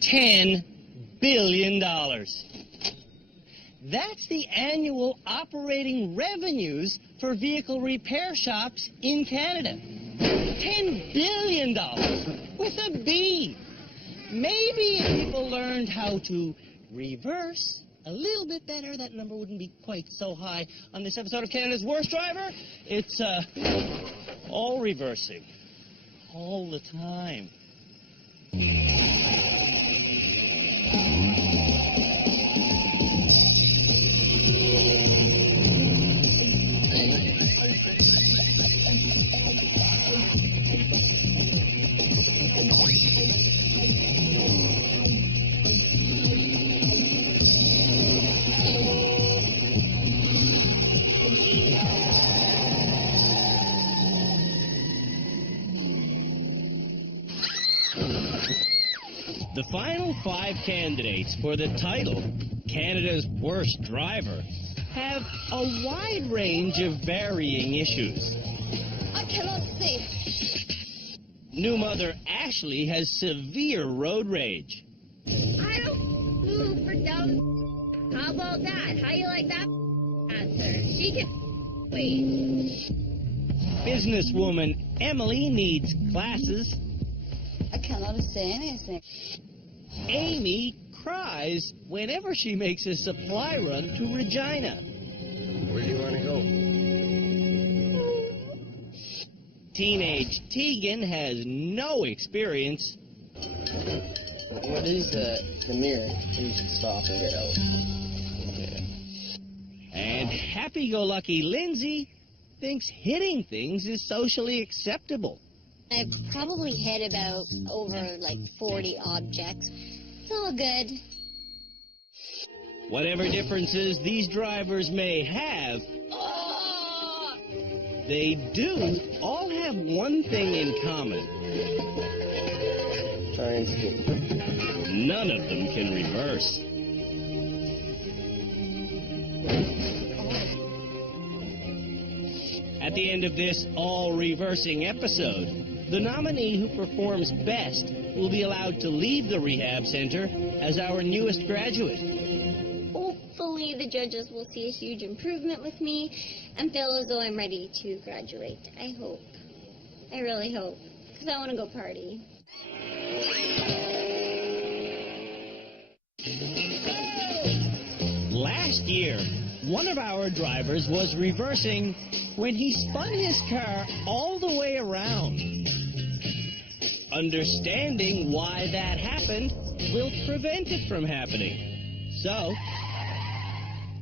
$10 billion. That's the annual operating revenues for vehicle repair shops in Canada. $10 billion with a B. Maybe if people learned how to reverse a little bit better, that number wouldn't be quite so high. On this episode of Canada's Worst Driver, it's all reversing. All the time. The final 5 candidates for the title, Canada's Worst Driver, have a wide range of varying issues. I cannot see. New mother Ashley has severe road rage. I don't move for dumb. How about that? How you like that answer? She can wait. Businesswoman Emily needs glasses. I cannot see anything. Amy cries whenever she makes a supply run to Regina. Where do you want to go? Teenage Tegan has no experience. What is the mirror? You should stop and get out. Okay. And happy-go-lucky Lindsay thinks hitting things is socially acceptable. I've probably hit about over 40 objects. It's all good. Whatever differences these drivers may have, they do all have one thing in common. Try and skip. None of them can reverse. At the end of this all-reversing episode, the nominee who performs best will be allowed to leave the rehab center as our newest graduate. Hopefully the judges will see a huge improvement with me and feel as though I'm ready to graduate. I hope. I really hope. Because I want to go party. Last year, one of our drivers was reversing when he spun his car all the way around. Understanding why that happened will prevent it from happening. So,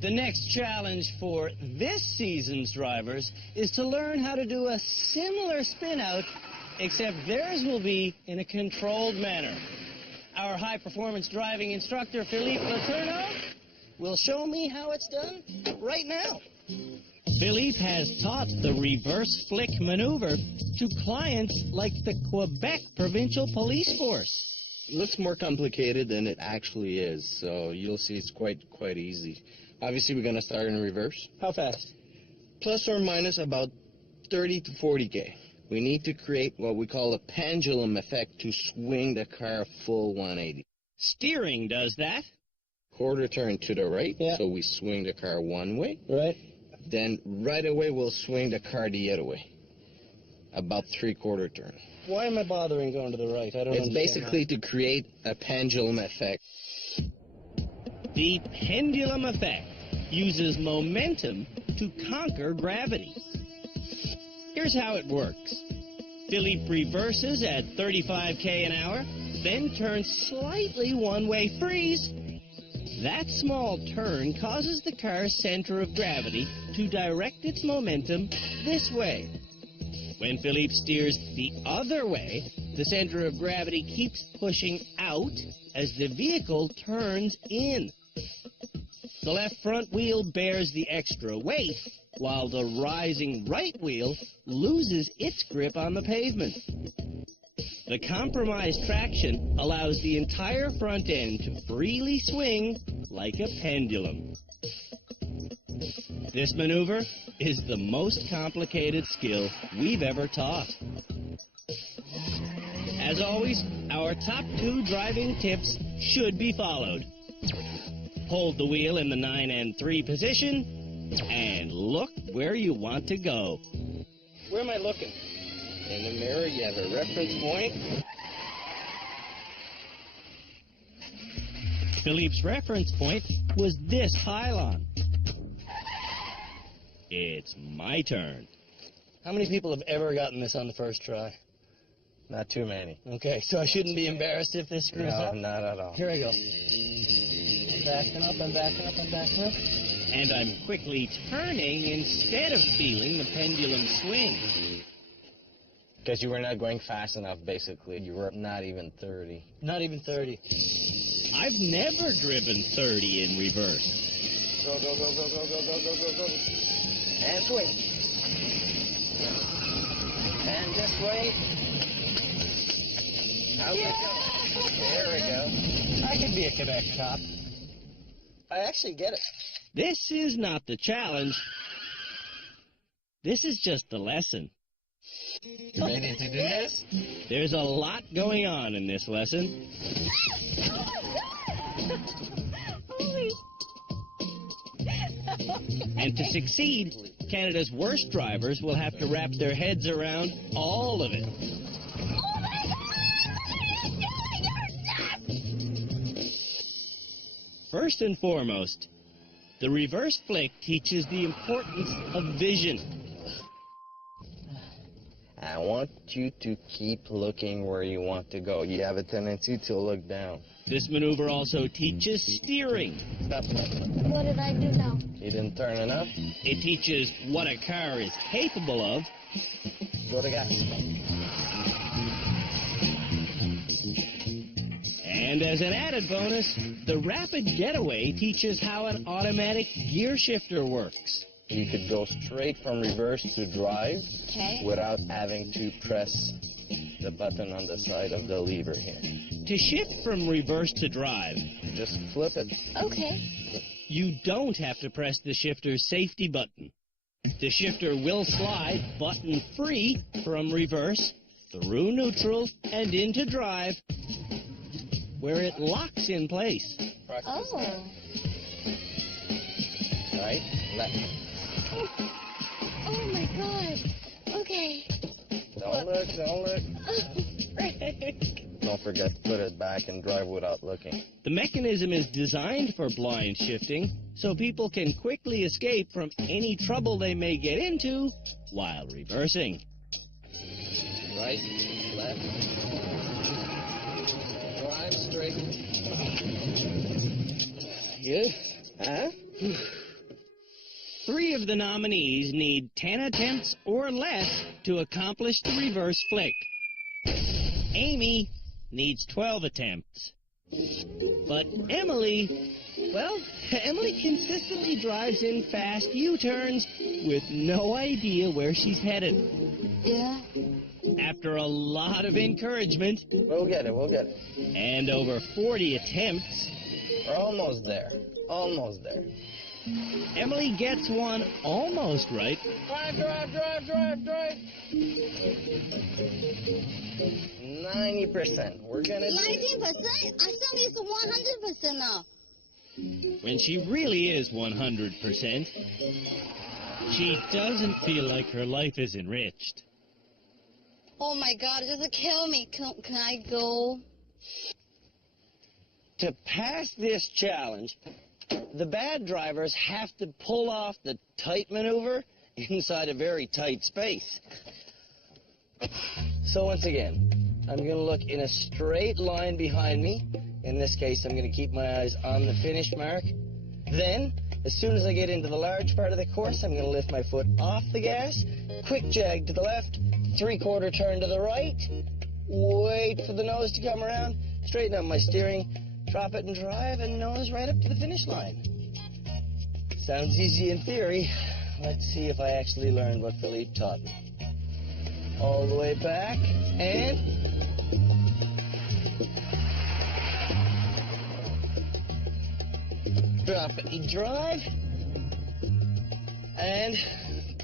the next challenge for this season's drivers is to learn how to do a similar spin-out, except theirs will be in a controlled manner. Our high-performance driving instructor, Philippe Letourneau, will show me how it's done right now. Philippe has taught the reverse flick maneuver to clients like the Quebec Provincial Police Force. It looks more complicated than it actually is, so you'll see it's quite easy. Obviously, we're going to start in reverse. How fast? Plus or minus about 30 to 40K. We need to create what we call a pendulum effect to swing the car full 180. Steering does that. Quarter turn to the right, Yeah. so we swing the car one way. Right. Then right away we'll swing the car the other way. About 3/4 turn. Why am I bothering going to the right? I don't It's understand basically to create a pendulum effect. The pendulum effect uses momentum to conquer gravity. Here's how it works. Philippe reverses at 35K an hour, then turns slightly one-way freeze. That small turn causes the car's center of gravity to direct its momentum this way. When Philippe steers the other way, the center of gravity keeps pushing out as the vehicle turns in. The left front wheel bears the extra weight, while the rising right wheel loses its grip on the pavement. The compromised traction allows the entire front end to freely swing like a pendulum. This maneuver is the most complicated skill we've ever taught. As always, our top 2 driving tips should be followed. Hold the wheel in the 9 and 3 position, and look where you want to go. Where am I looking? In the mirror, you have a reference point. Philippe's reference point was this pylon. It's my turn. How many people have ever gotten this on the first try? Not too many. Okay, so I shouldn't be embarrassed if this screws up? No, not at all. Here I go. Backing up, I'm backing up, I'm backing up. And I'm quickly turning instead of feeling the pendulum swing. Because you were not going fast enough, basically. You were not even 30. Not even 30. I've never driven 30 in reverse. Go, go, go, go, go, go, go, go, go, go. And swing. And just wait. Out we go. There we go. I could be a Quebec cop. I actually get it. This is not the challenge. This is just the lesson. You ready to do this? There's a lot going on in this lesson. And to succeed, Canada's worst drivers will have to wrap their heads around all of it. Oh my God! You're stuck! First and foremost, the reverse flick teaches the importance of vision. I want you to keep looking where you want to go. You have a tendency to look down. This maneuver also teaches steering. Stop. What did I do now? You didn't turn enough? It teaches what a car is capable of. Go to gas. And as an added bonus, the rapid getaway teaches how an automatic gear shifter works. You could go straight from reverse to drive without having to press the button on the side of the lever here. To shift from reverse to drive, Just flip it. Okay. you don't have to press the shifter's safety button. The shifter will slide button free from reverse through neutral and into drive, where it locks in place. Practice Oh. that. Right? Left. Oh my God. Okay. Don't look, don't look. Frick. Don't forget to put it back and drive without looking. The mechanism is designed for blind shifting, so people can quickly escape from any trouble they may get into while reversing. Right, left. Drive straight. Good. Huh? 3 of the nominees need 10 attempts or less to accomplish the reverse flick. Amy needs 12 attempts. But Emily, well, Emily consistently drives in fast U-turns with no idea where she's headed. Yeah. After a lot of encouragement We'll get it, we'll get it. and over 40 attempts, We're almost there. Almost there. Emily gets one almost right. Drive, drive, drive, drive, drive. 90%. We're gonna 19%? I still need some 100% now. When she really is 100%, she doesn't feel like her life is enriched. Oh my God, it doesn't kill me. Can I go? To pass this challenge, the bad drivers have to pull off the tight maneuver inside a very tight space. So once again, I'm going to look in a straight line behind me. In this case, I'm going to keep my eyes on the finish mark. Then, as soon as I get into the large part of the course, I'm going to lift my foot off the gas, quick jag to the left, 3/4 turn to the right, wait for the nose to come around, straighten up my steering, drop it and drive, and nose right up to the finish line. Sounds easy in theory. Let's see if I actually learned what Philippe taught me. All the way back, and... drop it and drive, and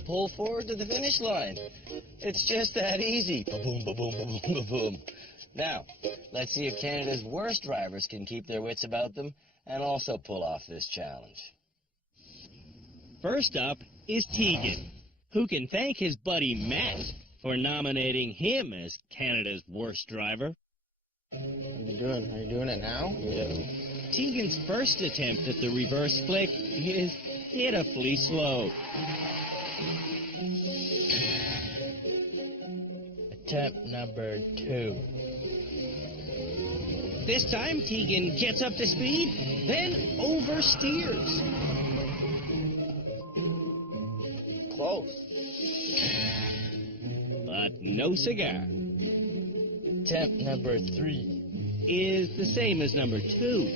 pull forward to the finish line. It's just that easy. Ba-boom, ba-boom, ba-boom, ba-boom. Now, let's see if Canada's worst drivers can keep their wits about them and also pull off this challenge. First up is Tegan, who can thank his buddy Matt for nominating him as Canada's worst driver. What are you doing? Are you doing it now? Yeah. Tegan's first attempt at the reverse flick is pitifully slow. Attempt number 2. This time, Tegan gets up to speed, then oversteers. Close. But no cigar. Attempt number 3. Is the same as number 2.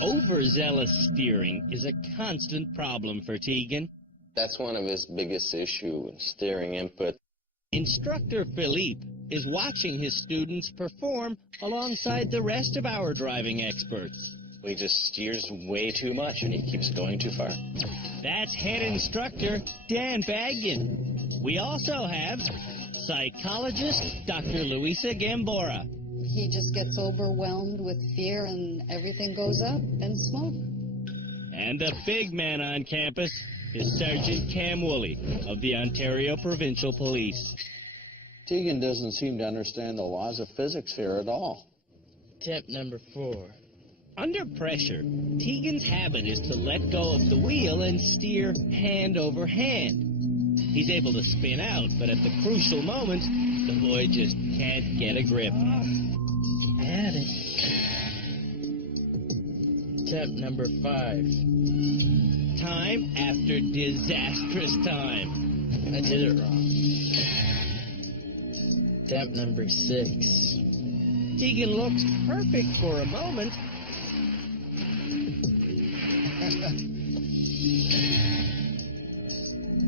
Overzealous steering is a constant problem for Tegan. That's one of his biggest issues, steering input. Instructor Philippe is watching his students perform alongside the rest of our driving experts. He just steers way too much and he keeps going too far. That's head instructor Dan Baggan. We also have psychologist Dr. Luisa Gambora. He just gets overwhelmed with fear and everything goes up in smoke. And the big man on campus is Sergeant Cam Woolley of the Ontario Provincial Police. Tegan doesn't seem to understand the laws of physics here at all. Attempt number 4. Under pressure, Tegan's habit is to let go of the wheel and steer hand over hand. He's able to spin out, but at the crucial moment, the boy just can't get a grip. Had it. Attempt number 5. Time after disastrous time. I did it wrong. Attempt number 6. Tegan looks perfect for a moment.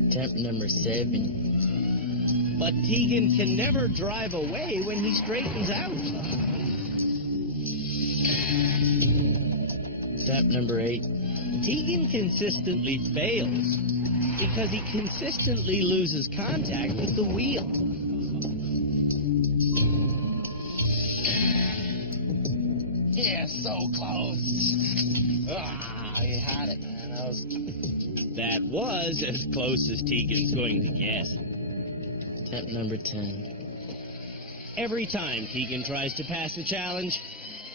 Attempt number 7. But Tegan can never drive away when he straightens out. Attempt number 8. Tegan consistently fails because he consistently loses contact with the wheel. Yeah, so close. Ah, you had it, man. That was as close as Tegan's going to get. Attempt number 10. Every time Tegan tries to pass a challenge,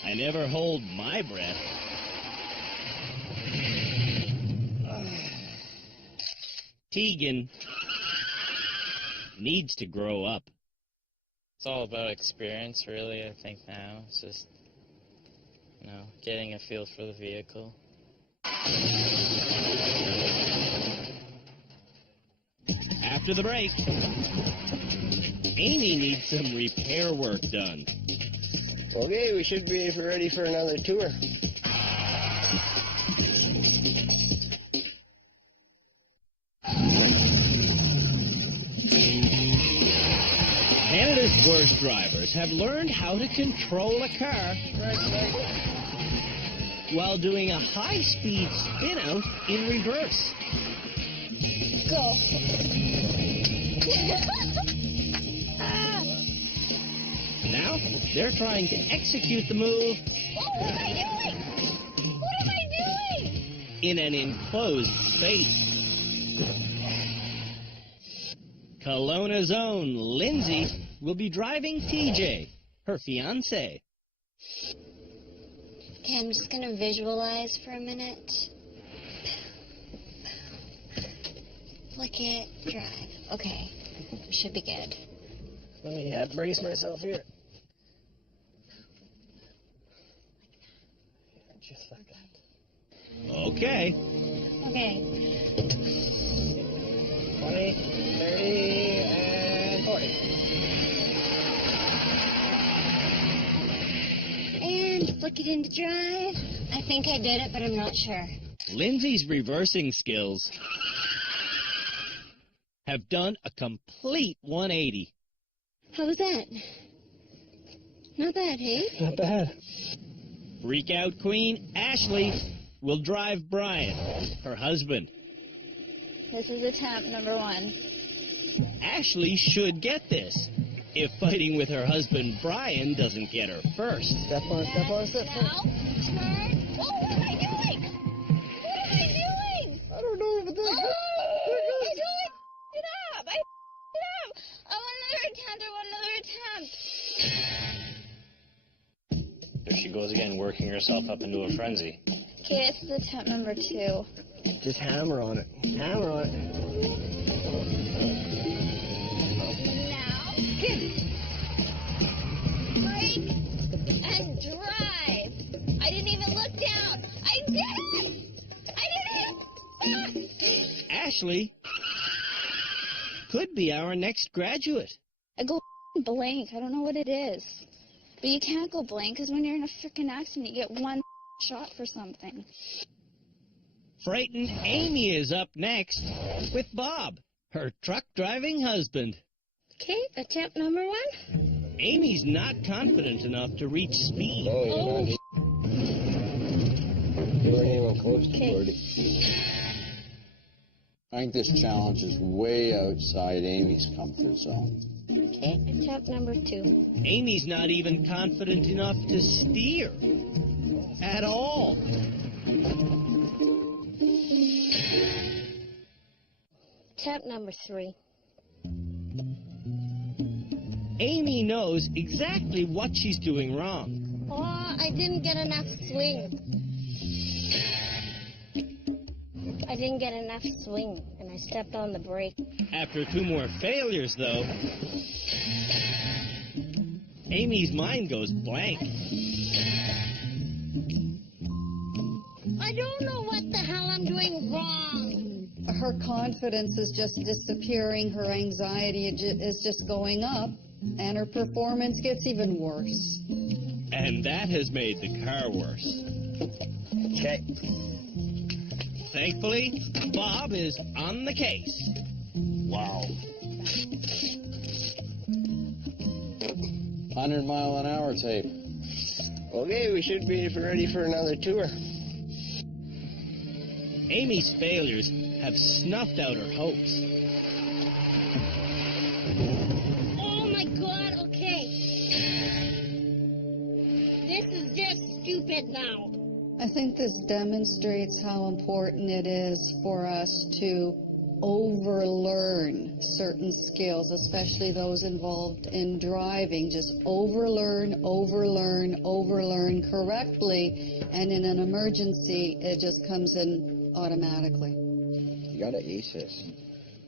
I never hold my breath. Tegan needs to grow up. It's all about experience, really, I think now. It's just, getting a feel for the vehicle. After the break, Amy needs some repair work done. Okay, we should be ready for another tour. Canada's worst drivers have learned how to control a car while doing a high-speed spin-out in reverse. Go. Now, they're trying to execute the move What am I doing? What am I doing? in an enclosed space. Kelowna's own Lindsay will be driving TJ, her fiancé. Okay, I'm just gonna visualize for a minute. Flick it, drive. Okay, should be good. Let me brace myself here. Just like that. Okay. Okay. 20, 30, and 40. And flick it into drive. I think I did it, but I'm not sure. Lindsay's reversing skills have done a complete 180. How was that? Not bad, hey? Not bad. Freak-out queen Ashley will drive Brian, her husband. This is attempt number 1. Ashley should get this, if fighting with her husband Brian doesn't get her first. Step on it, step on it, step on Now, turn. Oh, what am I doing? What am I doing? it. I don't know, but I totally f***ed it up. I f***ed it up. I want another attempt. There she goes again, working herself up into a frenzy. Okay, this is attempt number 2. Just hammer on it. Hammer on it. Now, brake and drive. I didn't even look down. I did it! Ashley could be our next graduate. I go blank. I don't know what it is. But you can't go blank because when you're in a freaking accident, you get one shot for something. Frightened Amy is up next with Bob, her truck-driving husband. Okay, attempt number 1. Amy's not confident enough to reach speed. Oh, you're not. You weren't even close to Okay. 40. I think this challenge is way outside Amy's comfort zone. Okay, attempt number 2. Amy's not even confident enough to steer at all. Attempt number 3. Amy knows exactly what she's doing wrong. Oh, I didn't get enough swing. And I stepped on the brake. After 2 more failures, though, Amy's mind goes blank. I don't know what the hell I'm doing wrong. Her confidence is just disappearing. Her anxiety is just going up. And her performance gets even worse. And that has made the car worse. Okay. Thankfully, Bob is on the case. Wow. 100-mile-an-hour tape. Okay, we should be ready for another tour. Amy's failures have snuffed out her hopes. Oh my god, okay. This is just stupid now. I think this demonstrates how important it is for us to overlearn certain skills, especially those involved in driving. Just overlearn correctly, and in an emergency, it just comes in automatically. You gotta ace this.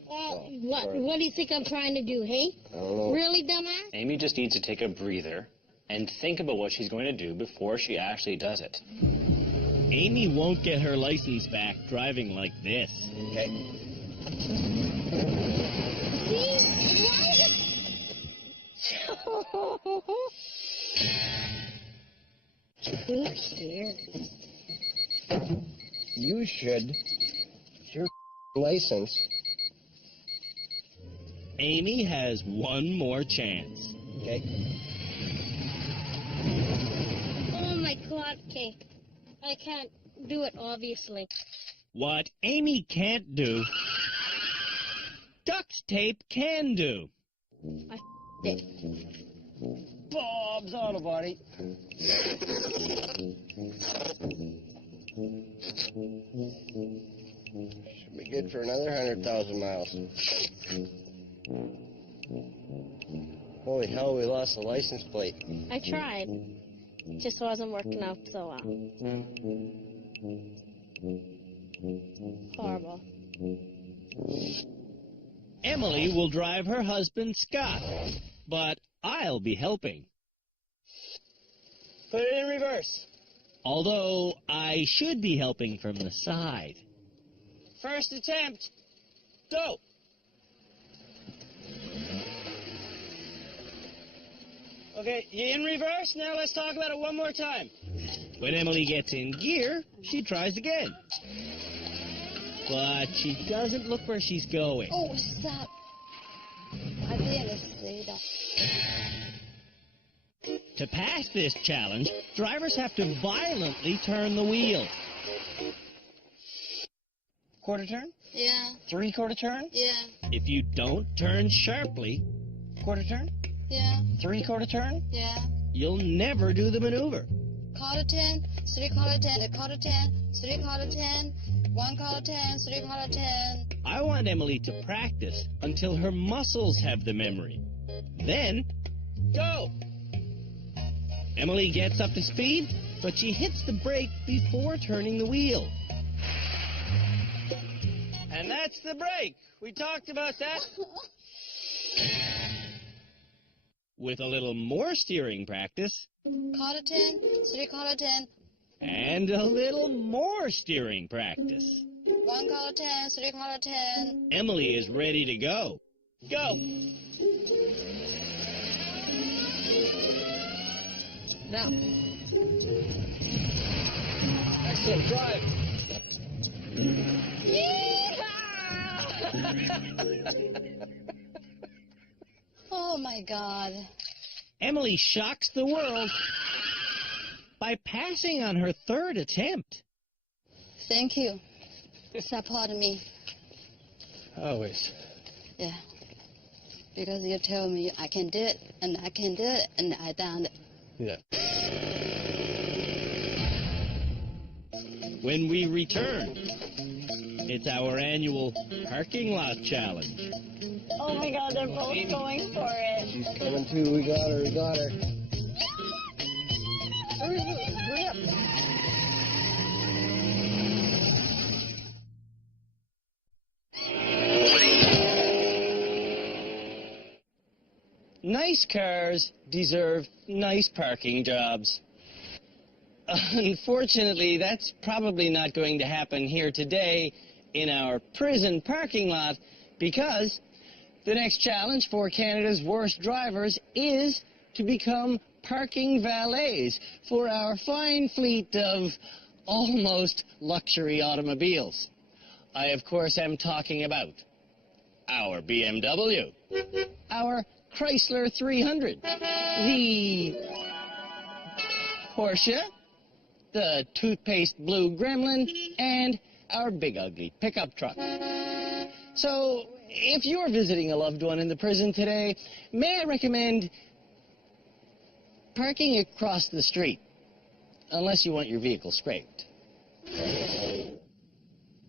What do you think I'm trying to do, hey? I don't know. Really, dumbass? Amy just needs to take a breather and think about what she's going to do before she actually does it. Amy won't get her license back driving like this. Okay. See? Why? Who cares? You should. It's your license. Amy has one more chance. Okay. Oh my god, okay. I can't do it, obviously. What Amy can't do, duct tape can do. I f***ed it. Bob's auto body. Should be good for another 100,000 miles. Holy hell, we lost the license plate. I tried. Just wasn't working out so well. Horrible. Emily will drive her husband Scott, but I'll be helping. Put it in reverse. Although I should be helping from the side. First attempt. Go. Okay, you in reverse? Now let's talk about it one more time. When Emily gets in gear, she tries again. But she doesn't look where she's going. Oh, stop. I didn't say that. To pass this challenge, drivers have to violently turn the wheel. Quarter turn? Yeah. Three-quarter turn? Yeah. If you don't turn sharply, Quarter turn? Yeah. Three-quarter turn? Yeah. you'll never do the maneuver. Quarter 10, 3/4 10, a quarter 10, 3/4 10, 1/4 10, 3/4 10. I want Emily to practice until her muscles have the memory. Then, go! Emily gets up to speed, but she hits the brake before turning the wheel. And that's the brake. We talked about that. With a little more steering practice, Quarter 10, 3/4 10, and a little more steering practice, 1/4 10, 3/4 10. Emily is ready to go. Go! Now. Excellent drive. Oh my God. Emily shocks the world by passing on her third attempt. Thank you. Support me. Always. Yeah. Because you tell me I can do it, and I can do it, and I done it. Yeah. When we return, it's our annual parking lot challenge. Oh my God, they're both going for it. She's coming too. We got her. We got her. Hurry up. Nice cars deserve nice parking jobs. Unfortunately, that's probably not going to happen here today in our prison parking lot because the next challenge for Canada's worst drivers is to become parking valets for our fine fleet of almost luxury automobiles. I, of course, am talking about our BMW, our Chrysler 300, the Porsche, the toothpaste blue Gremlin, and our big ugly pickup truck. So, if you're visiting a loved one in the prison today, may I recommend parking across the street, unless you want your vehicle scraped.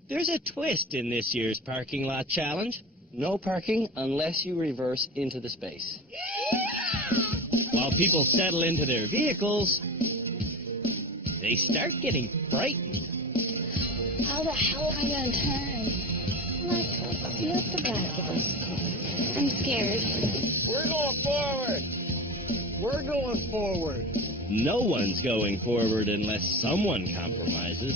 There's a twist in this year's parking lot challenge. No parking unless you reverse into the space. While people settle into their vehicles, they start getting frightened. How the hell am I going to turn? Let's see at the back of this car. I'm scared. We're going forward. We're going forward. No one's going forward unless someone compromises.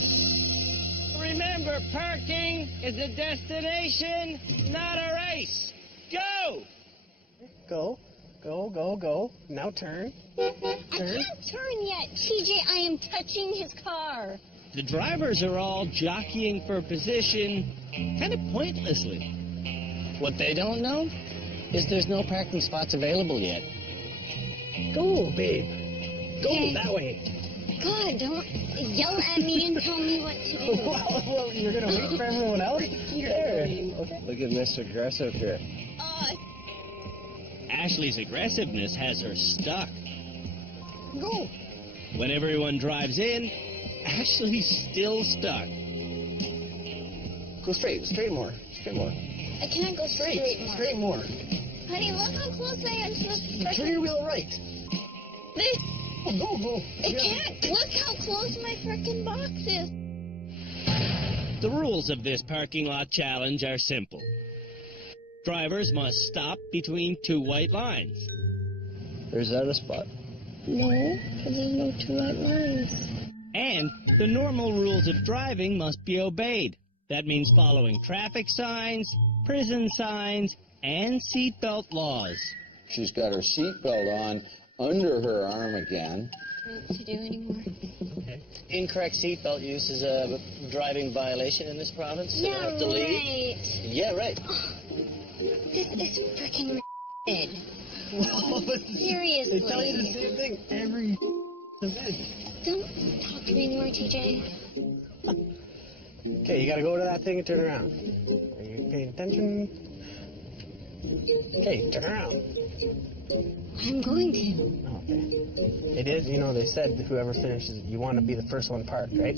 Remember, parking is a destination, not a race. Go! Go. Go, go, go. Now turn. I can't turn yet. TJ, I am touching his car. The drivers are all jockeying for position kind of pointlessly. What they don't know is there's no parking spots available yet. Go, babe. Go that way. God, don't yell at me and tell me what to do. Well, you're going to wait for everyone else? There. Okay. Look at Mr. Aggressive here. Ashley's aggressiveness has her stuck. Go. When everyone drives in, Ashley's still stuck. Go straight. Straight more. Straight more. I can't go straight more. Straight more. Honey, look how close I am to the Turn your wheel right. This. Go, go. I can't. Look how close my frickin' box is. The rules of this parking lot challenge are simple. Drivers must stop between two white lines. There's that a spot. No, because there's no two white lines. And the normal rules of driving must be obeyed. That means following traffic signs, prison signs, and seatbelt laws. She's got her seatbelt on under her arm again. What to do anymore? Incorrect seatbelt use is a driving violation in this province. So you Yeah, have to leave. right. Yeah, right. This is freaking dead. Seriously. They tell you the same thing every event. Don't talk to me anymore, TJ. Okay, you gotta go to that thing and turn around. Are you paying attention? Okay, turn around. I'm going to. Okay. It is, you know, they said whoever finishes, you want to be the first one parked, right?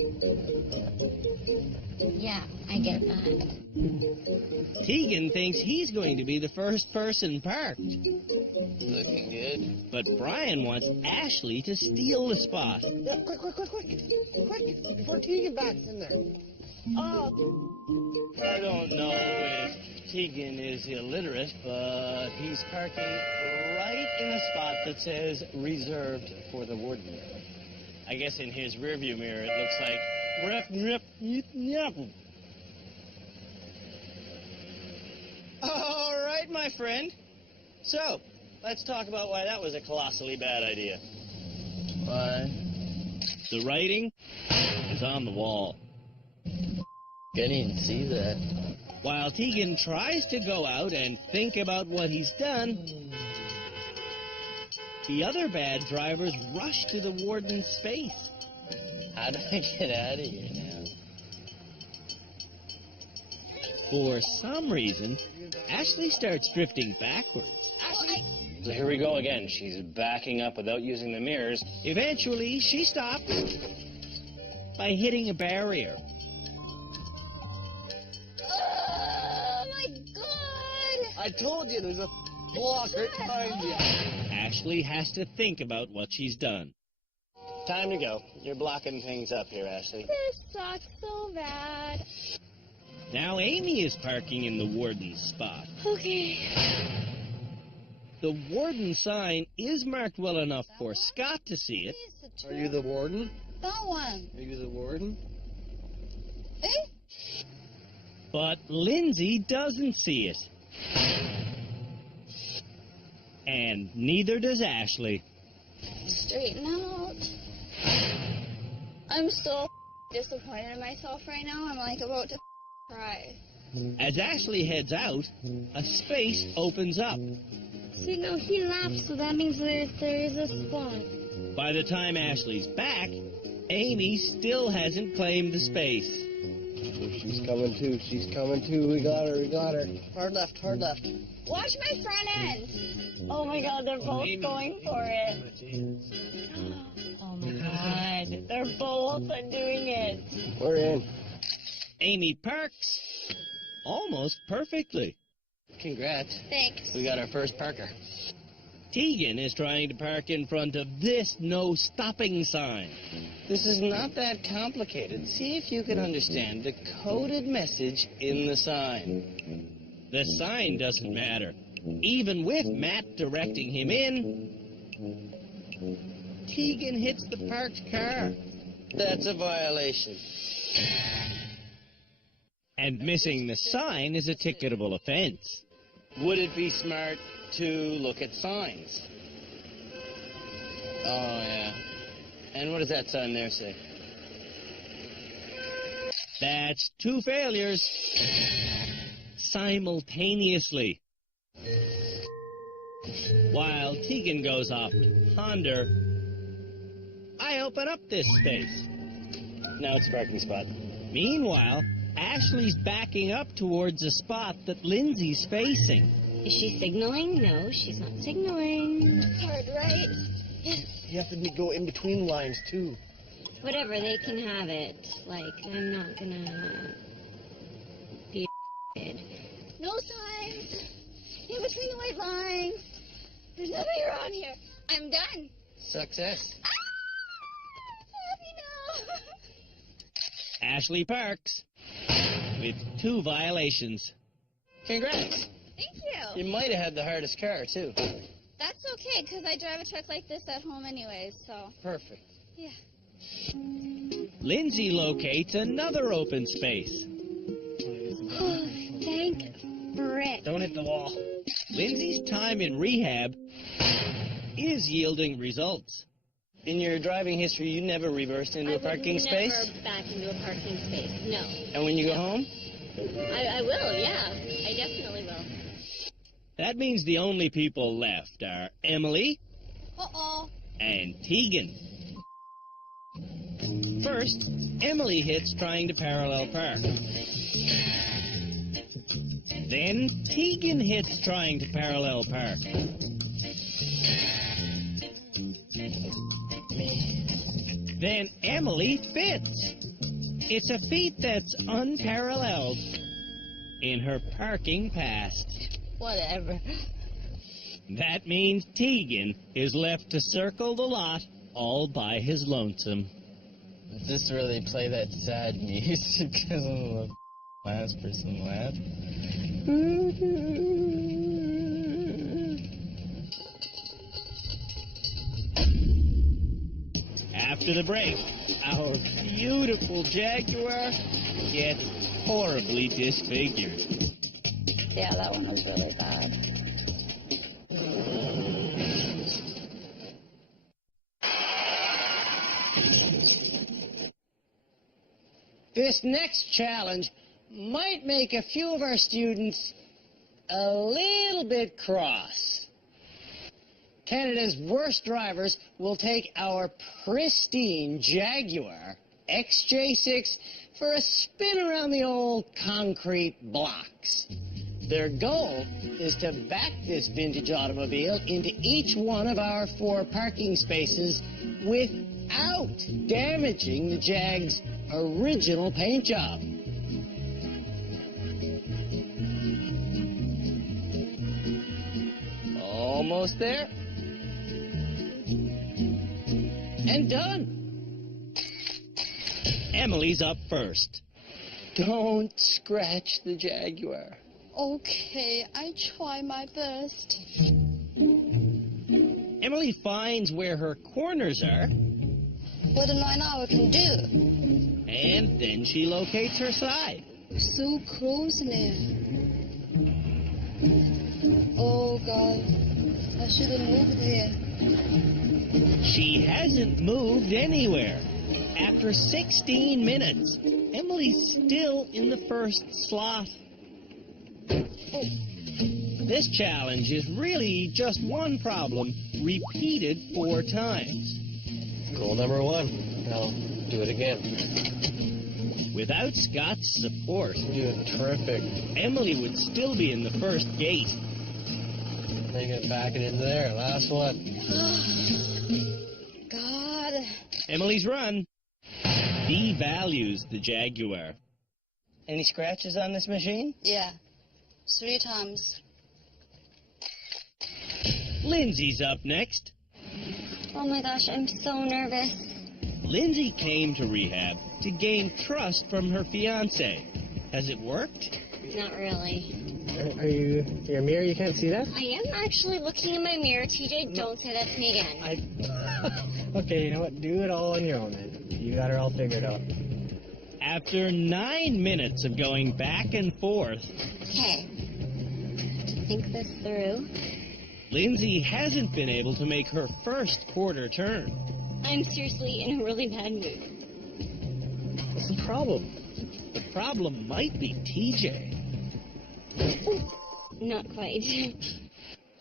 Yeah, I get that. Tegan thinks he's going to be the first person parked. Looking good. But Brian wants Ashley to steal the spot. Yeah, quick. Quick, before Tegan backs in there. Oh, I don't know if Tegan is illiterate, but he's parking right in a spot that says reserved for the warden. I guess in his rearview mirror it looks like all right, my friend. So, let's talk about why that was a colossally bad idea. Why? The writing is on the wall. Can't even see that. While Tegan tries to go out and think about what he's done, the other bad drivers rush to the warden's space. How do I get out of here now? For some reason, Ashley starts drifting backwards. So here we go again. She's backing up without using the mirrors. Eventually, she stops by hitting a barrier. Oh my god! I told you there's a block right behind you. Ashley has to think about what she's done. Time to go. You're blocking things up here, Ashley. This sucks so bad. Now Amy is parking in the warden's spot. Okay. The warden sign is marked well enough for Scott to see it. Are you the warden? That one. Are you the warden? Eh? But Lindsay doesn't see it. And neither does Ashley. Straighten out. I'm so disappointed in myself right now. I'm like about to cry. As Ashley heads out, a space opens up. See, no, he laughed, so that means there is a spot. By the time Ashley's back, Amy still hasn't claimed the space. She's coming too. We got her. Hard left. Watch my front end. Oh my god, they're both going for it. Oh my god, they're both doing it. We're in. Amy parks almost perfectly. Congrats. Thanks. We got our first parker. Tegan is trying to park in front of this no stopping sign. This is not that complicated. See if you can understand the coded message in the sign. The sign doesn't matter. Even with Matt directing him in, Tegan hits the parked car. That's a violation. And missing the sign is a ticketable offense. Would it be smart to look at signs? Oh, yeah. And what does that sign there say? That's 2 failures simultaneously. While Tegan goes off to ponder, I open up this space. Now it's a parking spot. Meanwhile, Ashley's backing up towards a spot that Lindsay's facing. Is she signaling? No, she's not signaling. Hard right. You have to go in between lines too. Whatever, they can have it. Like, I'm not gonna be No signs. In between the white lines. There's nothing around here. I'm done. Success. Happy now. Ashley parks with 2 violations. Congrats. Thank you. You might have had the hardest car, too. That's okay, because I drive a truck like this at home anyways, so. Perfect. Yeah. Lindsay locates another open space. Thank frick. Don't hit the wall. Lindsay's time in rehab is yielding results. In your driving history, you never reversed into a parking space? Never back into a parking space, no. And when you go home? I will, yeah. I definitely will. That means the only people left are Emily Uh-oh. and Tegan. First, Emily hits trying to parallel park. Then Tegan hits trying to parallel park. Then Emily fits. It's a feat that's unparalleled in her parking past. Whatever. That means Tegan is left to circle the lot all by his lonesome. Just really play that sad music because I'm the last person left. After the break, our beautiful Jaguar gets horribly disfigured. Yeah, that one was really bad. This next challenge might make a few of our students a little bit cross. Canada's worst drivers will take our pristine Jaguar XJ6 for a spin around the old concrete blocks. Their goal is to back this vintage automobile into each one of our 4 parking spaces without damaging the Jag's original paint job. Almost there. And done. Emily's up first. Don't scratch the Jaguar. Okay, I try my best. Emily finds where her corners are, What do I know I can do? and then she locates her side. So close now. Oh, God. I shouldn't move here. She hasn't moved anywhere. After 16 minutes, Emily's still in the first slot. This challenge is really just one problem repeated 4 times. Goal number 1. Now, do it again. Without Scott's support, You're doing terrific. Emily would still be in the first gate. Now you're going to back it into there. Last one. God. Emily's run devalues the Jaguar. Any scratches on this machine? Yeah. 3 times. Lindsay's up next. Oh my gosh, I'm so nervous. Lindsay came to rehab to gain trust from her fiancé. Has it worked? Not really. Are you... Your mirror, you can't see that? I am actually looking in my mirror, TJ. Don't say that to me again. Okay, you know what? Do it all on your own, then. You got it all figured out. After 9 minutes of going back and forth, Okay. To think this through. Lindsay hasn't been able to make her first quarter turn. I'm seriously in a really bad mood. What's the problem? The problem might be TJ. Not quite.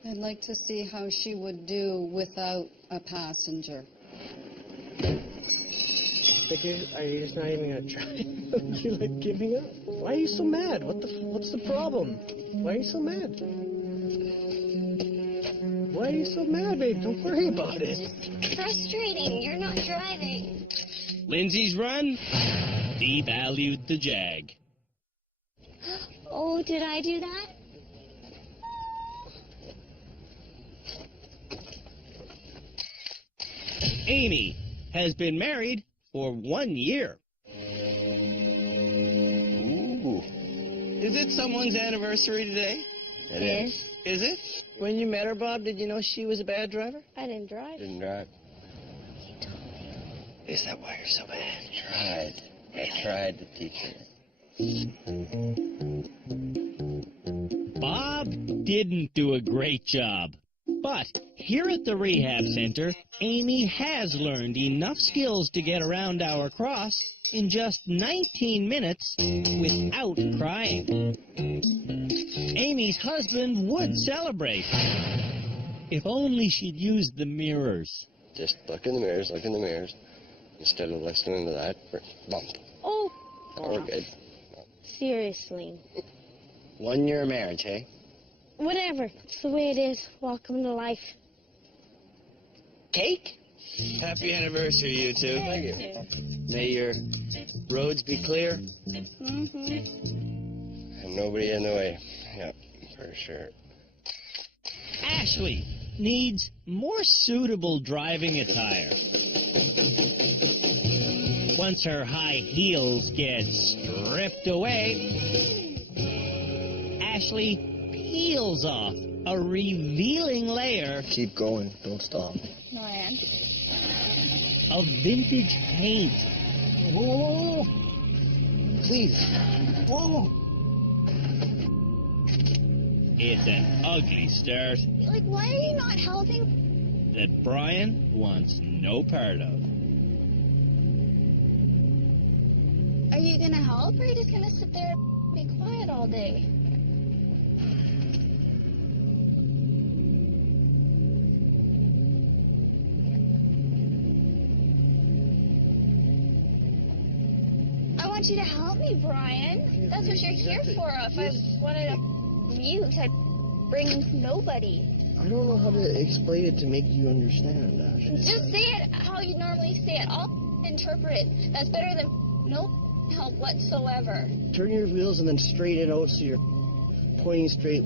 I'd like to see how she would do without a passenger. Are you just not even going to try? You're like giving up? Why are you so mad? What's the problem? Why are you so mad? Why are you so mad, babe? Don't worry about it. Frustrating. You're not driving. Lindsay's run devalued the Jag. Oh, did I do that? Amy has been married for 1 year. Ooh. Is it someone's anniversary today? It is. Is it? When you met her, Bob, did you know she was a bad driver? I didn't drive. Didn't drive. Is that why you're so bad? I tried to teach her. Bob didn't do a great job. But here at the rehab center, Amy has learned enough skills to get around our cross in just 19 minutes without crying. Amy's husband would celebrate. If only she'd used the mirrors. Just look in the mirrors, instead of listening to that bump. Oh, We're good. seriously. 1 year of marriage, hey? Whatever. It's the way it is. Welcome to life. Cake? Happy anniversary, you two. Thank you. May your roads be clear. And nobody in the way. Yep, for sure. Ashley needs more suitable driving attire. Once her high heels get stripped away, Ashley peels off a revealing layer Keep going. Don't stop. Ryan. of vintage paint. Whoa! Please. Whoa! It's an ugly start Like, why are you not helping? that Brian wants no part of. Are you gonna help, or are you just gonna sit there and be quiet all day? I want you to help me, Brian. That's what you're here for. If I wanted to mute, I'd bring nobody. I don't know how to explain it to make you understand, Ashley. Just say it how you normally say it. I'll interpret it. That's better than no help whatsoever. Turn your wheels and then straighten it out so you're pointing straight.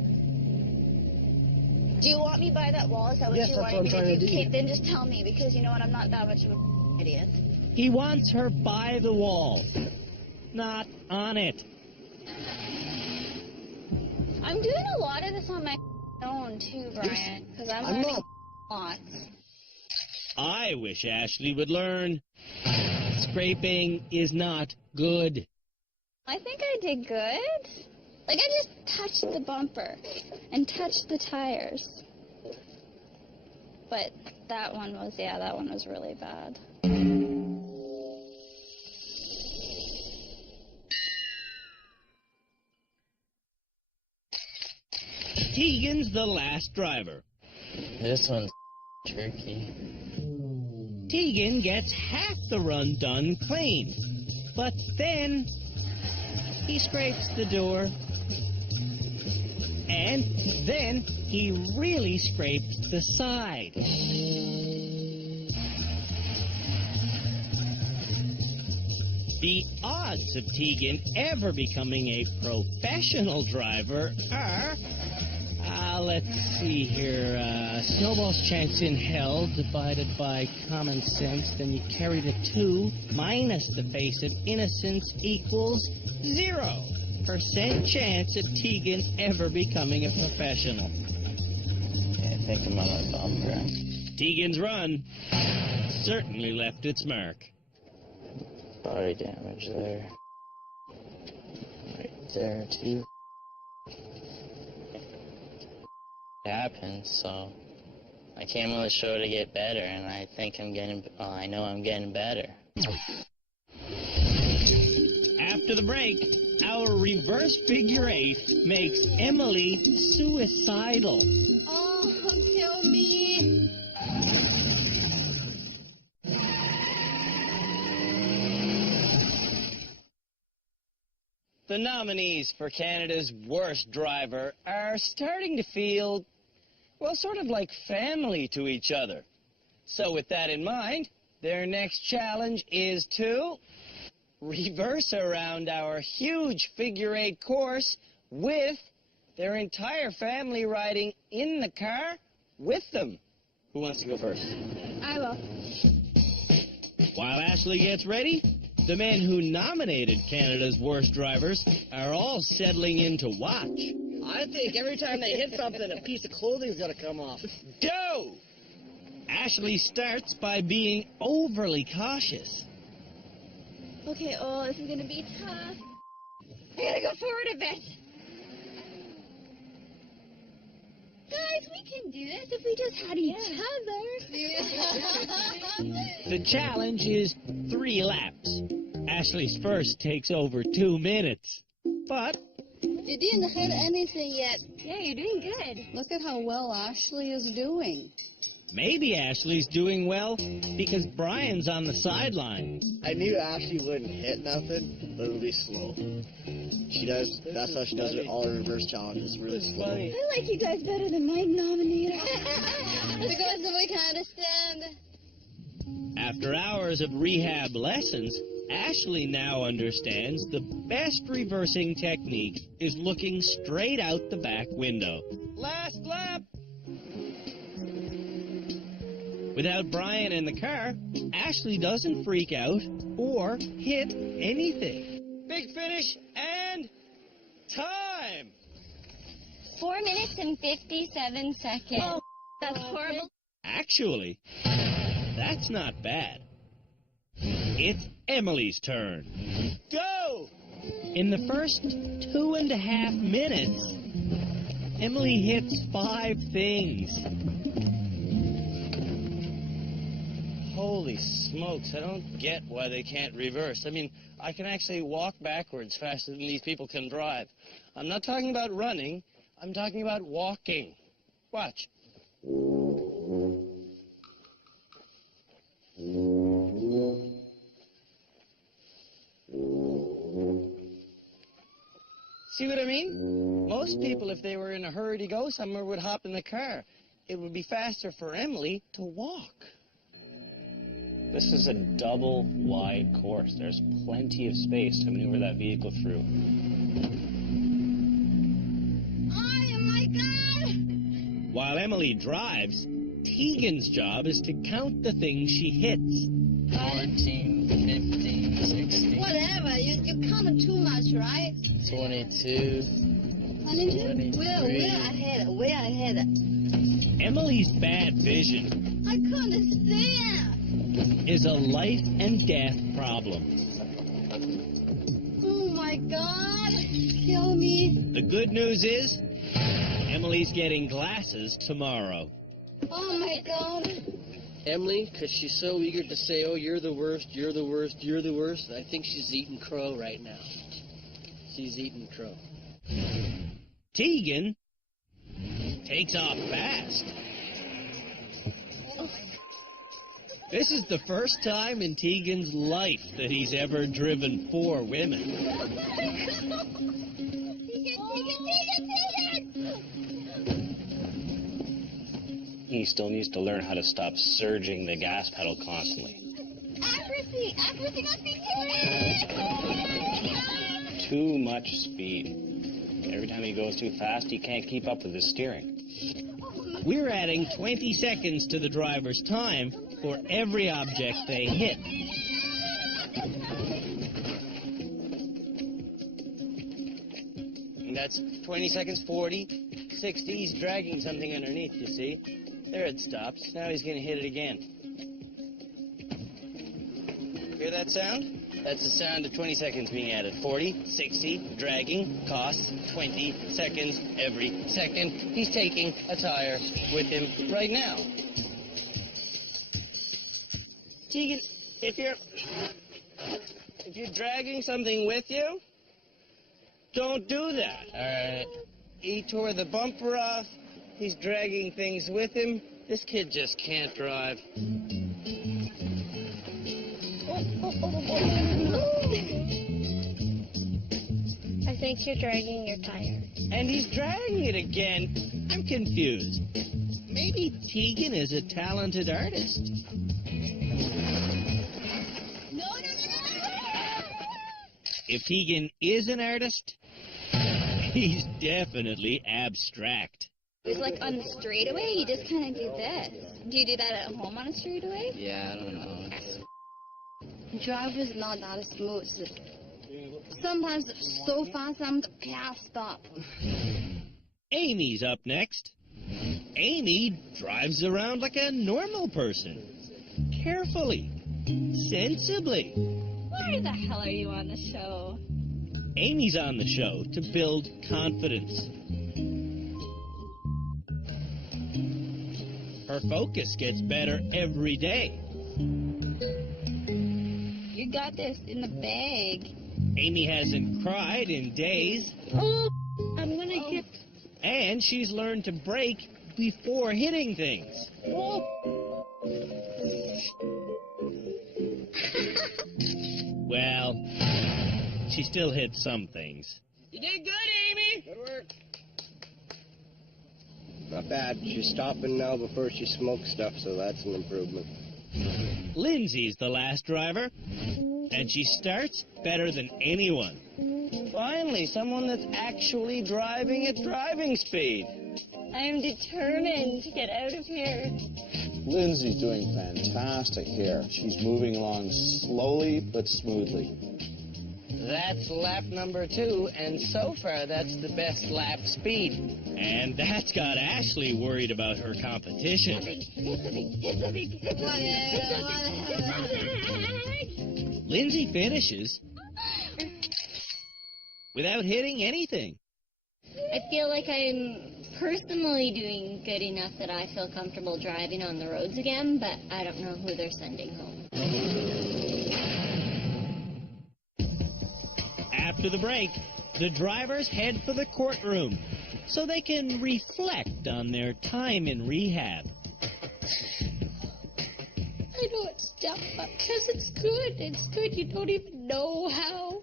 Do you want me by that wall? Is that what Yes, you that's want what I'm me trying to do. Okay, then just tell me, because you know what? I'm not that much of an idiot. He wants her by the wall, not on it. I'm doing a lot of this on my own too, Brian, because I'm learning not. lots. I wish Ashley would learn. Scraping is not good. I think I did good. Like, I just touched the bumper and touched the tires. But that one was really bad. Tegan's the last driver. This one's tricky. Tegan gets half the run done clean. But then he scrapes the door. And then he really scrapes the side. The odds of Tegan ever becoming a professional driver are, let's see here, snowball's chance in hell divided by common sense, then you carry the 2 minus the face of innocence equals 0% chance of Tegan ever becoming a professional. Yeah, I think I'm on my bumper. Tegan's run certainly left its mark. Body damage there. Right there, too. It happens, so I came on the show to get better, and I think I know I'm getting better. After the break, our reverse figure 8 makes Emily suicidal. Oh, kill me. The nominees for Canada's worst driver are starting to feel, well, sort of like family to each other. So with that in mind, their next challenge is to reverse around our huge figure 8 course with their entire family riding in the car with them. Who wants to go first? I will. While Ashley gets ready, the men who nominated Canada's worst drivers are all settling in to watch. I think every time they hit something, a piece of clothing's got to come off. Go! Ashley starts by being overly cautious. Okay, this is going to be tough. I got to go forward a bit. Guys, we can do this if we just had each other. The challenge is 3 laps. Ashley's first takes over 2 minutes. But You didn't hit anything yet. Yeah, you're doing good. Look at how well Ashley is doing. Maybe Ashley's doing well because Brian's on the sideline. I knew Ashley wouldn't hit nothing, but it'll be slow. That's how she does it, all her reverse challenges, really slow. I like you guys better than my nominator. Because we can understand. After hours of rehab lessons, Ashley now understands the best reversing technique is looking straight out the back window. Last lap! Without Brian in the car, Ashley doesn't freak out or hit anything. Big finish and time! 4 minutes and 57 seconds. Oh, that's horrible. Actually, that's not bad. It's Emily's turn. Go! In the first 2.5 minutes, Emily hits 5 things. Holy smokes, I don't get why they can't reverse. I mean, I can actually walk backwards faster than these people can drive. I'm not talking about running, I'm talking about walking. Watch. See what I mean? Most people, if they were in a hurry to go somewhere, would hop in the car. It would be faster for Emily to walk. This is a double wide course. There's plenty of space to maneuver that vehicle through. Oh my God! While Emily drives, Tegan's job is to count the things she hits. 14, 15, 16, Whatever, you counted too much, right? 22. 22? We're ahead. Emily's bad vision I couldn't stand. is a life and death problem. Oh my God! Kill me. The good news is, Emily's getting glasses tomorrow. Oh my God! Emily, because she's so eager to say, oh, you're the worst, you're the worst, you're the worst, I think she's eating crow right now. She's eating crow. Tegan takes off fast. This is the first time in Tegan's life that he's ever driven 4 women. He still needs to learn how to stop surging the gas pedal constantly. Accuracy must be Too much speed. Every time he goes too fast, he can't keep up with his steering. We're adding 20 seconds to the driver's time for every object they hit. And that's 20 seconds, 40, 60. He's dragging something underneath, you see. There it stops. Now he's going to hit it again. Hear that sound? That's the sound of 20 seconds being added. 40, 60, dragging, costs 20 seconds every second. He's taking a tire with him right now. Tegan, if you're dragging something with you, don't do that. All right. He tore the bumper off. He's dragging things with him. This kid just can't drive. I think you're dragging your tire. And he's dragging it again. I'm confused. Maybe Tegan is a talented artist. If Tegan is an artist, he's definitely abstract. It's like on the straightaway, you just kind of do this. Do you do that at home on a straightaway? Yeah, I don't know. Driver's not that smooth. Sometimes so fast, I can't stop. Amy's up next. Amy drives around like a normal person. Carefully. Sensibly. Why the hell are you on the show? Amy's on the show to build confidence. Her focus gets better every day. You got this in the bag. Amy hasn't cried in days. Oh, I'm gonna get... And she's learned to brake before hitting things. Well, she still hit some things. You did good, Amy. Good work. Not bad. She's stopping now before she smokes stuff, so that's an improvement. Lindsay's the last driver, and she starts better than anyone. Finally, someone that's actually driving at driving speed. I am determined to get out of here. Lindsay's doing fantastic here. She's moving along slowly but smoothly. That's lap number 2, and so far that's the best lap speed. And that's got Ashley worried about her competition. Lindsay finishes without hitting anything. I feel like I'm personally doing good enough that I feel comfortable driving on the roads again, but I don't know who they're sending home. After the break, the drivers head for the courtroom so they can reflect on their time in rehab. I know it's dumb, but because it's good. It's good. You don't even know how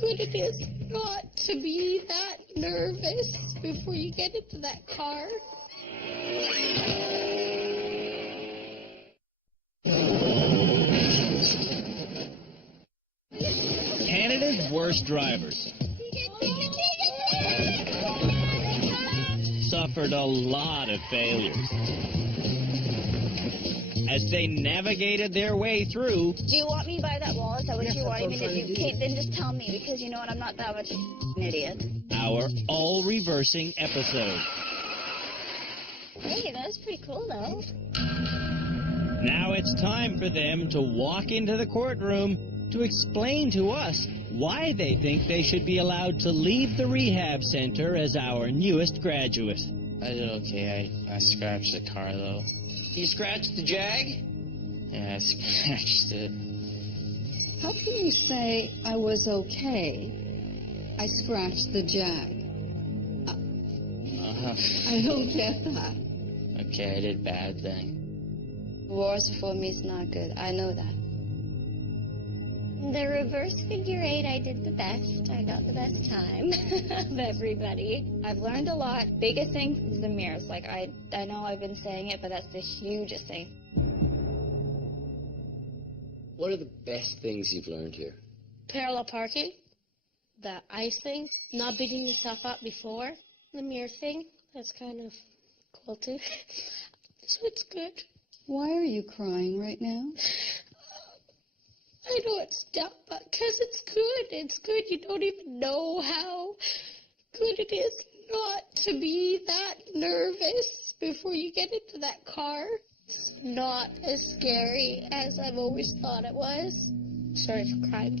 good it is not to be that nervous before you get into that car. Canada's worst drivers suffered a lot of failures. As they navigated their way through, Do you want me by that wall? Is that what you want me to do? Okay, then just tell me, because you know what? I'm not that much an idiot. our all-reversing episode. Hey, that was pretty cool, though. Now it's time for them to walk into the courtroom to explain to us why they think they should be allowed to leave the rehab center as our newest graduate. I did okay. I scratched the car, though. You scratched the Jag? Yeah, I scratched it. How can you say I was okay? I scratched the Jag. I don't get that. Okay, I did bad then. Wars for me is not good. I know that. The reverse figure 8, I did the best. I got the best time of everybody. I've learned a lot. Biggest thing is the mirrors. Like, I know I've been saying it, but that's the hugest thing. What are the best things you've learned here? Parallel parking, the ice thing, not beating yourself up before, the mirror thing. That's kind of cool too. So it's good. Why are you crying right now? I know it's dumb, but because it's good. It's good. You don't even know how good it is not to be that nervous before you get into that car. It's not as scary as I've always thought it was. Sorry for crying.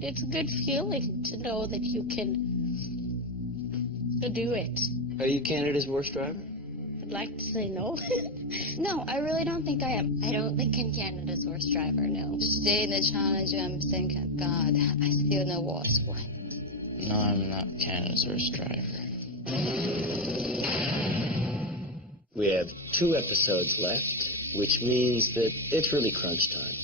It's a good feeling to know that you can do it. Are you Canada's worst driver? I'd like to say no. No, I really don't think I am. I don't think I'm Canada's worst driver, no. Today in the challenge, I'm thinking, God, I still know what's what. No, I'm not Canada's worst driver. We have 2 episodes left, which means that it's really crunch time.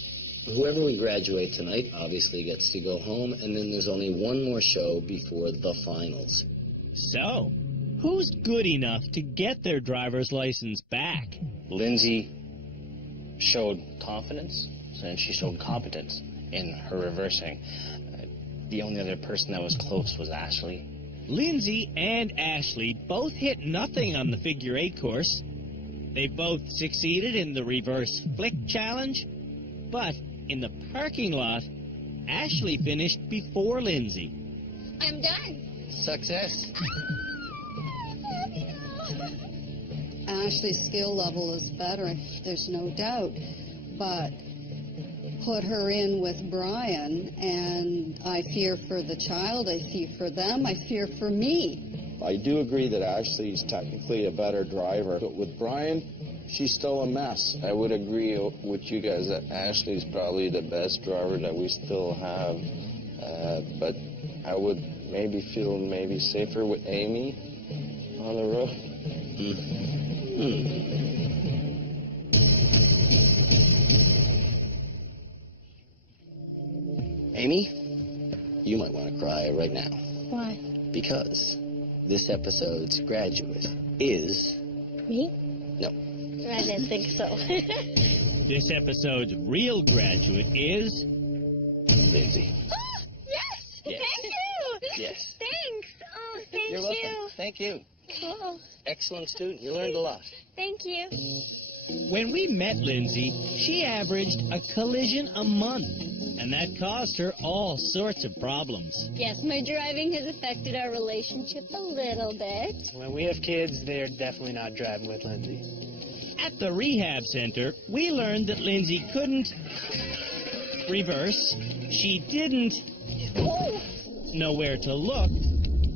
Whoever we graduate tonight obviously gets to go home, and then there's only one more show before the finals. So, who's good enough to get their driver's license back? Lindsay showed confidence, and she showed competence in her reversing. The only other person that was close was Ashley. Lindsay and Ashley both hit nothing on the figure 8 course. They both succeeded in the reverse flick challenge, but in the parking lot, Ashley finished before Lindsay. I'm done. Success. Ashley's skill level is better, there's no doubt, but put her in with Brian, and I fear for the child, I fear for them, I fear for me. I do agree that Ashley's technically a better driver, but with Brian, she's still a mess. I would agree with you guys that Ashley's probably the best driver that we still have, but I would maybe feel safer with Amy. on the roof. Amy, you might want to cry right now. Why? Because this episode's graduate is... Me? No. I didn't think so. This episode's real graduate is... Lindsay. Oh, yes! Yes. Thank you! Yes. Thanks. Oh, thank You're you. welcome. Thank you. Cool. Excellent student. You learned a lot. Thank you. When we met Lindsay, she averaged a collision a month, and that caused her all sorts of problems. Yes, my driving has affected our relationship a little bit. When we have kids, they're definitely not driving with Lindsay. At the rehab center, we learned that Lindsay couldn't reverse, she didn't know where to look,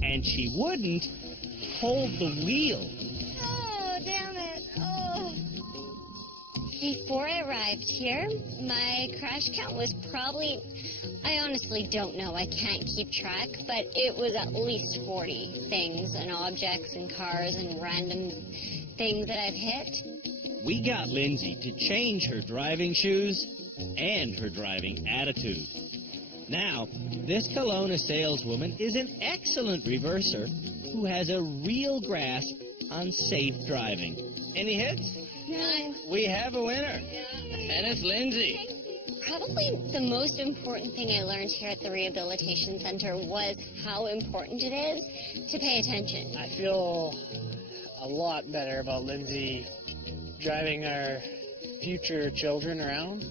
and she wouldn't hold the wheel. Oh, damn it. Oh. Before I arrived here, my crash count was probably, I honestly don't know, I can't keep track, but it was at least 40 things and objects and cars and random things that I've hit. We got Lindsay to change her driving shoes and her driving attitude. Now, this Kelowna saleswoman is an excellent reverser who has a real grasp on safe driving. Any hits? None. We have a winner. And it's Lindsay. Probably the most important thing I learned here at the rehabilitation center was how important it is to pay attention. I feel a lot better about Lindsay driving our future children around.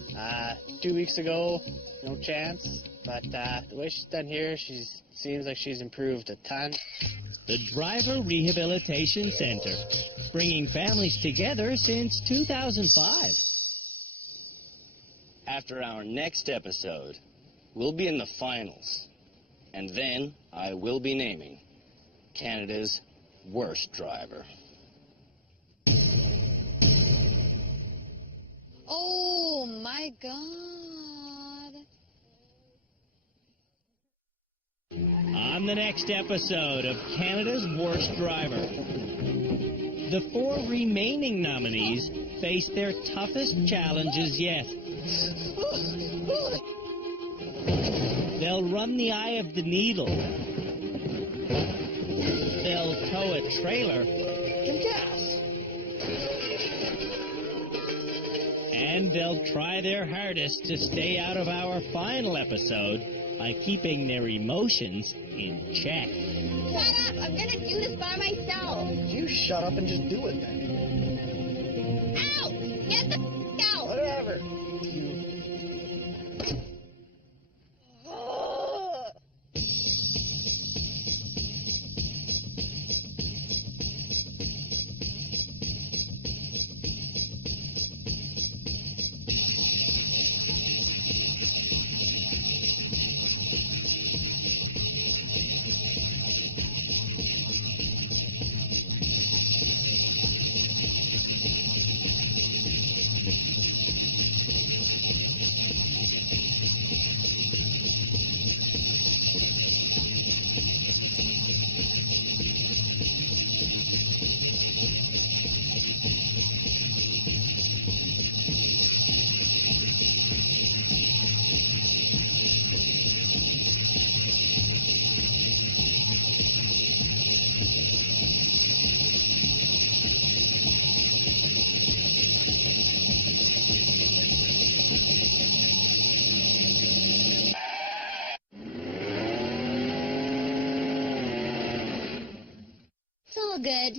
2 weeks ago, no chance. But the way she's done here, seems like she's improved a ton. The Driver Rehabilitation Center, bringing families together since 2005. After our next episode, we'll be in the finals. And then I will be naming Canada's worst driver. Oh, my God. On the next episode of Canada's Worst Driver, the 4 remaining nominees face their toughest challenges yet. They'll run the eye of the needle. They'll tow a trailer. Give gas. And they'll try their hardest to stay out of our final episode by keeping their emotions in check. Shut up! I'm gonna do this by myself. You shut up and just do it then. Out! Get the out! Whatever. It's all good.